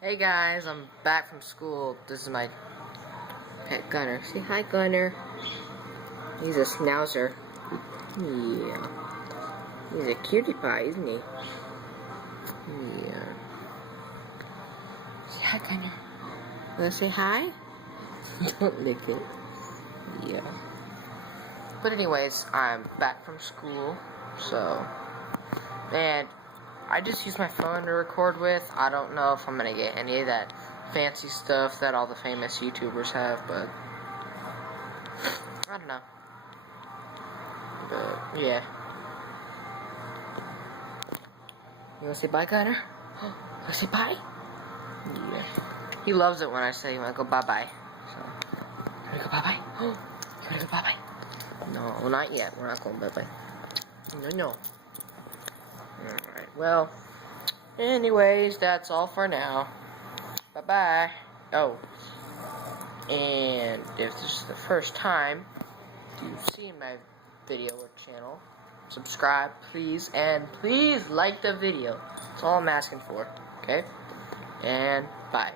Hey guys, I'm back from school. This is my pet Gunner. Say hi, Gunner. He's a schnauzer. Yeah. He's a cutie pie, isn't he? Yeah. Say hi, Gunner. Wanna say hi? Don't lick it. Yeah. But anyways, I'm back from school, so... And I just use my phone to record with. I don't know if I'm gonna get any of that fancy stuff that all the famous YouTubers have, but I don't know. But yeah. You wanna say bye, Gunner? You wanna say bye? Yeah. He loves it when I say you wanna go bye bye. So you wanna go bye bye? You wanna go bye bye? No, not yet. We're not going bye bye. No. Alright, well, anyways, that's all for now. Bye-bye. Oh, and if this is the first time you've seen my video or channel, subscribe, please, and please like the video. That's all I'm asking for, okay? And bye.